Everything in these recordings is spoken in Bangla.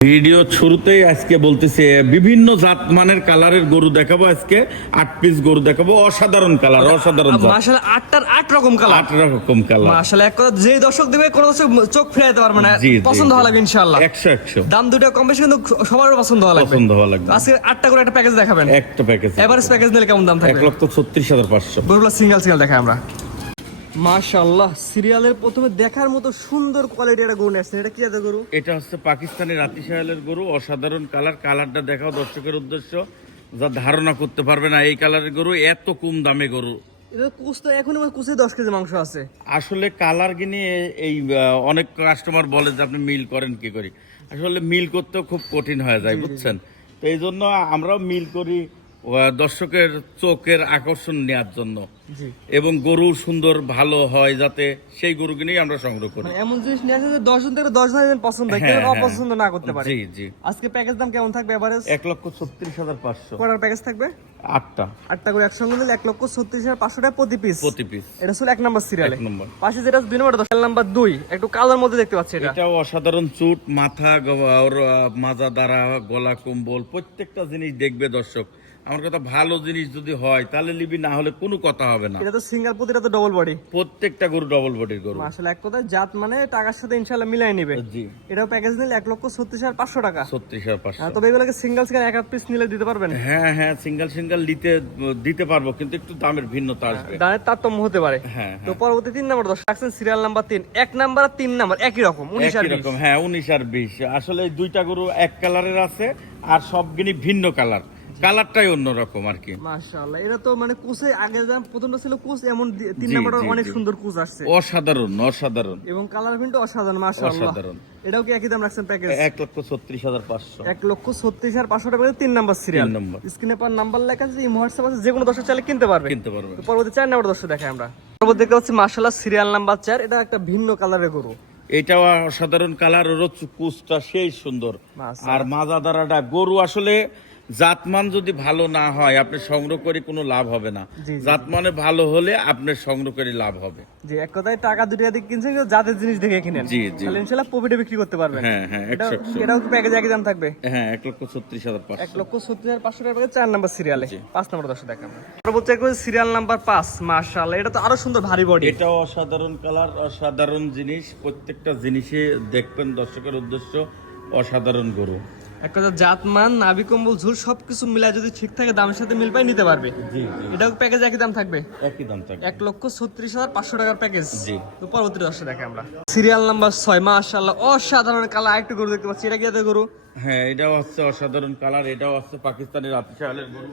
ভিডিও শুরুতেই আজকে বলতেছি বিভিন্ন জাত মানের কালারের গরু দেখাবো। আজকে 8 পিস গরু দেখাবো, অসাধারণ কালার, অসাধারণ জাত। মাশাআল্লাহ, 8টার 8 রকম কালার, 8 রকম কালার। মাশাআল্লাহ। এক কথা যে দর্শক দেবে কোন দর্শক চোখ ফেরাতে পারবে না, পছন্দ হওয়া লাগবে ইনশাআল্লাহ। 100 দাম দুটো কম বেশি কিন্তু সবার পছন্দ হওয়া লাগবে। আজকে 8টা করে একটা প্যাকেজ দেখাবেন। একটা প্যাকেজ, এভারেজ প্যাকেজ নিলে কেমন দাম থাকবে? 1,36,500। গরুগুলো সিঙ্গেল সিঙ্গেল দেখাই আমরা। মাশাআল্লাহ, সিরিয়ালের প্রথমে দেখার মতো সুন্দর কোয়ালিটির একটা গরু আসছে। এটা কি জাতের গরু? এটা হচ্ছে পাকিস্তানি রাতি সাহেলের গরু, অসাধারণ কালার। কালারটা দেখাও দর্শকের উদ্দেশ্য, যা ধারণা করতে পারবে না এই কালারের গরু এত কম দামে গরু। এটা কুচ তো এখনই কুচে 10 কেজি মাংস আছে। আসলে কালার কিনে এই অনেক কাস্টমার বলে যে আপনি মিল করেন কি করি, আসলে মিল করতেও খুব কঠিন হয়ে যায়, বুঝছেন। তো এই জন্য আমরাও মিল করি দর্শকের চোখের আকর্ষণ নেওয়ার জন্য, এবং গরু সুন্দর ভালো হয় যাতে সেই গরু কিনেই আমরা সংগ্রহ করি। এমন জিনিস নিয়ে আসে যে 10 জন থেকে 10 জন পছন্দ হয়, কেউ অপছন্দ না করতে পারে। জি জি। আজকে প্যাকেজ দাম কেমন থাকবে এভারেজ? 1,36,500। কটার প্যাকেজ থাকবে? 8টা করে একসঙ্গে নিলে 1,36,500 টাকা প্রতি পিস। প্রতি পিস। এটা হলো 1 নাম্বার সিরিয়ালে। 1 নম্বর। পাশে যেটা 2 নম্বর, 10 নাম্বার 2 একটু কালার মধ্যে দেখতে পাচ্ছি। এটাও অসাধারণ চুট, মাথা, ওর মাজা দ্বারা, গলা কম্বল, প্রত্যেকটা জিনিস দেখবে দর্শক। আমার কথা, ভালো জিনিস যদি হয় তাহলে লিবি, না হলে কোনো কথা হবে না। এটা তো সিঙ্গেল প্রতি, এটা তো ডাবল বডি। প্রত্যেকটা গরু ডাবল বডির গরু। আসলে এক কথায় জাত মানে টাকার সাথে ইনশাআল্লাহ মিলাই নেবে। জি। এটাও প্যাকেজ নিলে 1,36,500 টাকা। 36,500। তবে এগুলোকে সিঙ্গেল সিঙ্গেল এক পিস নিলে দিতে পারবেন? হ্যাঁ হ্যাঁ, সিঙ্গেল সিঙ্গেল দিতে পারবো, কিন্তু একটু দামের ভিন্নতা আসবে, দামের তারতম্য হতে পারে। হ্যাঁ। তো পরবর্তী 3 নাম্বার দর্শক রাখছেন সিরিয়াল নাম্বার 3। 1 নাম্বার আর 3 নাম্বার একই রকম, 19 আর 20। হ্যাঁ 19 আর 20। আসলে এই দুইটা গরু এক কালারের আছে, আর সবগুলি ভিন্ন কালার, কালারটাই অন্যরকম আর কি। মাশাআল্লাহ, এটা তো মানে কুচে আগে যা প্রথমটা ছিল কুচ, এমন 3 নাম্বারটা অনেক সুন্দর কুচ আসছে, অসাধারণ অসাধারণ, এবং কালার কিন্তু অসাধারণ মাশাআল্লাহ। অসাধারণ। এটাও কি একই দাম রাখছেন প্যাকেজ? 1,36,500। 1,36,500 টাকা 3 নাম্বার সিরিয়াল। স্ক্রিনে পার নাম্বার লেখা আছে, এই হোয়াটসঅ্যাপ আছে, যে কোনো দর্শক চাইলে কিনতে পারবে। তো পরবর্তী 4 নাম্বার দর্শক দেখাই আমরা। পরবর্তী দেখতে পাচ্ছি মাশাআল্লাহ সিরিয়াল নাম্বার 4। এটা একটা ভিন্ন কালারের গরু। এটাও অসাধারণ কালার, ওর কুচটা সেই সুন্দর, আর মাজা দ্বারাটা। গরু আসলে জাতমান যদি ভালো না হয় আপনি সংগ্রহ করে কোনো লাভ হবে না, জাতমানে ভালো হলে আপনার সংগ্রহ করে লাভ হবে। জি, এক কথায় টাকা 2 টাকা দিয়ে কিনছেন, কিন্তু জাতের জিনিস দেখে কিনেন। জি জি, তাহলে ইনশাআল্লাহ প্রফিটে বিক্রি করতে পারবেন। হ্যাঁ হ্যাঁ, 100। এটাও কি প্যাকেজ একই দাম থাকবে? হ্যাঁ, 1,36,500। 1,36,500 টাকা প্যাকেজ 4 নাম্বার সিরিয়ালে। 5 নাম্বার দর্শক দেখাবো। পরবর্তী সিরিয়াল নাম্বার 5। মাশাআল্লাহ, এটা তো আরো সুন্দর ভারী বডি। এটাও অসাধারণ কালার, অসাধারণ জিনিস। প্রত্যেকটা জিনিসে দেখবেন দর্শকের উদ্দেশ্য, অসাধারণ গরু। এক কথা জাতমান, নাভি কম্বল, ঝুল সবকিছু মিলাই যদি ঠিক থাকে, দামের সাথে মিল পাই নিতে পারবে। জি। এটাও প্যাকেজ একই দাম থাকবে? একই দাম থাকবে। 1,36,500 টাকার প্যাকেজ। জি। তো পরবর্তী দর্শক দেখে আমরা সিরিয়াল নাম্বার 6। মাশাআল্লাহ, অসাধারণ কালার। আরেকটু গরু দেখতে পাচ্ছি, এটা কি জাতের গরু? হ্যাঁ, এটাও হচ্ছে অসাধারণ কালার। এটাও হচ্ছে পাকিস্তানি রাতি সাহেলের গরু।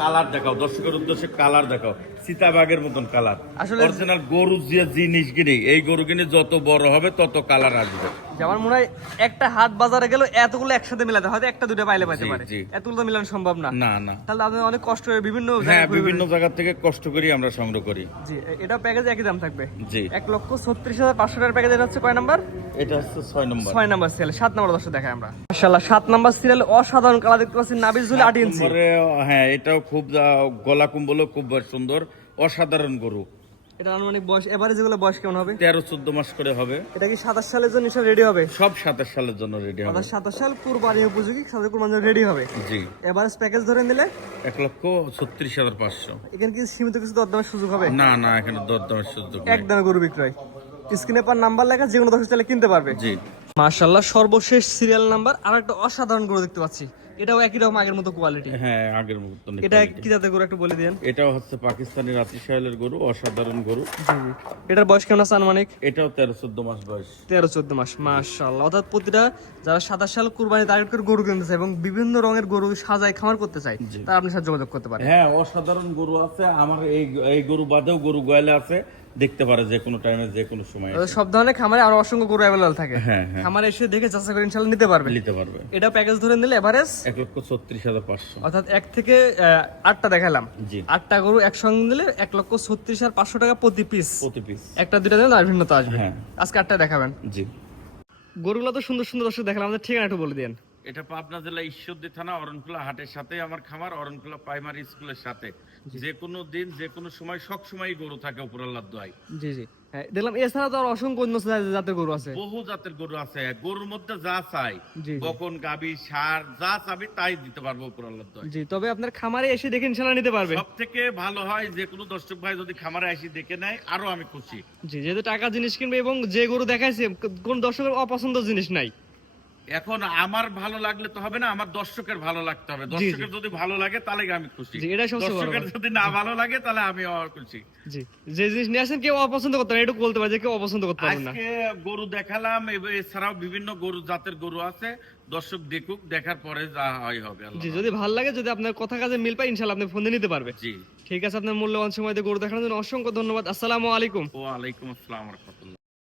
কালার দেখাও দর্শকের উদ্দেশ্যে, কালার দেখাও, সীতাবাগের মতন কালার। আসলে অরিজিনাল গরু যে জিনিস কিনে, এই গরু কিনে যত বড় হবে তত কালার আসবে। যেমন মনে হয় একটা হাট বাজারে গেল এতগুলো একসাথে মিলাতে, হয়তো একটা দুটো পাইলে পাইতে পারে, এতগুলো তো মিলানো সম্ভব না। না না, তাহলে আপনি অনেক কষ্ট করে বিভিন্ন বিভিন্ন জায়গা থেকে কষ্ট করি আমরা সংগ্রহ করি। জি, এটা প্যাকেজ একই দাম থাকবে। জি। 1,36,500 টাকার প্যাকেজ। এটা হচ্ছে কয় নাম্বার? এটা হচ্ছে 6 নম্বর। 6 নাম্বার সিরিয়াল। 7 নাম্বার দর্শক দেখাই আমরা। মাশাআল্লাহ, 7 নাম্বার সিরিয়াল অসাধারণ কালার দেখতে পাচ্ছি, নাভির ঝুল 8 ইঞ্চি। হ্যাঁ, এটাও খুব গলা কুম্বলও খুব সুন্দর, অসাধারণ গরু। এটা আনুমানিক বয়স এভারেজ এগুলো বয়স কেমন হবে? 13-14 মাস করে হবে। এটা কি 27 সালের জন্য রেডি হবে? সব 27 সালের জন্য রেডি হবে। 27 সাল কুরবানি উপযোগী, সাথে কুরবানি রেডি হবে। জি। এভারেজ প্যাকেজ ধরে নিলে 1,36,500। এখানে কি সীমিত কিছু দরদামের সুযোগ হবে? না না, এখানে দরদামের সুযোগ নেই। একদমই গরু বিক্রয়। স্ক্রিনে পার নাম্বার লেখা, যে কোনো দর্শক চাইলে কিনতে পারবে। জি। মাশাআল্লাহ, সর্বশেষ সিরিয়াল নাম্বার। আর একটা অসাধারণ গরু দেখতে পাচ্ছি, এটাও একই রকম আগের মতো কোয়ালিটি। হ্যাঁ, আগের মতো। এটা কি জাতের গরু একটু বলে দেন? এটাও হচ্ছে পাকিস্তানি রাতি সাহেলের গরু, অসাধারণ গরু। জি। এটার বয়স কেমন আছে আনুমানিক? এটাও 13-14 মাস বয়স। 13-14 মাস। মাশাআল্লাহ, অর্থাৎ প্রতিটা যারা 27 সাল কুরবানি টার্গেট করে গরু কিনতে চায় এবং বিভিন্ন রঙের গরু সাজায় খামার করতে চায়, তারা আপনার সাথে যোগাযোগ করতে পারে। হ্যাঁ, অসাধারণ গরু আছে আমার। এই গরু বাদেও গরু গয়লা আছে, দেখতে পারে যে কোনো টাইমে, যে কোনো সময়। সব ধরনের খামারে আরো অসংখ্য গরু অ্যাভেলেবল থাকে। হ্যাঁ হ্যাঁ, খামারে এসে দেখে যাচাই করে ইনশাআল্লাহ নিতে পারবে। এটা প্যাকেজ ধরে নিলে এভারেজ 1,36,500। অর্থাৎ 1 থেকে 8টা দেখালাম। জি। 8টা গরু একসঙ্গে নিলে 1,36,500 টাকা প্রতি পিস। একটা দুইটা দিলে আর ভিন্নতা আসবে। হ্যাঁ। আজকে 8টা দেখাবেন। জি। গরুগুলো তো সুন্দর সুন্দর দর্শক দেখালাম, আমাদের ঠিকানা একটু বলে দেন। এটা পাবনা জেলা ঈশ্বরদী থানা অরণখোলা হাটের সাথে আমার খামার, অরণখোলা প্রাইমারি স্কুলের সাথে। যে কোনো দিন, যে কোনো সময়, সব সময় গরু থাকে উপর আল্লাহর দোয়ায়। জি জি। হ্যাঁ দেখলাম এছাড়া তো আর অসংখ্য অন্য জাতের গরু আছে। বহু জাতের গরু আছে, গরুর মধ্যে যা চাই জি, জি। বকন গাবি সার যা চাবি তাই দিতে পারবো উপর আল্লাহর দয়ায়। জি, তবে আপনার খামারে এসে দেখে ইনশাআল্লাহ নিতে পারবেন। সব থেকে ভালো হয় যে কোনো দর্শক ভাই যদি খামারে আসি দেখে নেয়, আরো আমি খুশি। জি, যেহেতু টাকা জিনিস কিনবে এবং যে গরু দেখাইছে কোন দর্শকের অপছন্দ জিনিস নাই। এখন আমার ভালো লাগলে তো হবে না, আমার দর্শকের ভালো লাগতে হবে। দর্শকের যদি ভালো লাগে তাহলে আমি খুশি, জি, এটাই সবচেয়ে বড় দর্শকের কথা। যদি না ভালো লাগে তাহলে আমি খুশি। জি, যে জিনিস নিয়ে আসেন কেউ অপছন্দ করতে পারে, একটু বলতে পারে যে কেউ অপছন্দ করতে পারবে না। আজকে গরু দেখালাম, এছাড়াও বিভিন্ন গরু জাতের গরু আছে, দর্শক দেখুক, দেখার পরে যা হয় হবে। জি, যদি ভালো লাগে, যদি আপনার কথা কাজে মিল পায়, ইনশাআল্লাহ আপনি ফোন দিয়ে নিতে পারবে। জি, ঠিক আছে, আপনার মূল্যবান সময় দিয়ে গরু দেখানোর জন্য অসংখ্য ধন্যবাদ। আসসালামু আলাইকুম। ওয়ালাইকুম আসসালাম।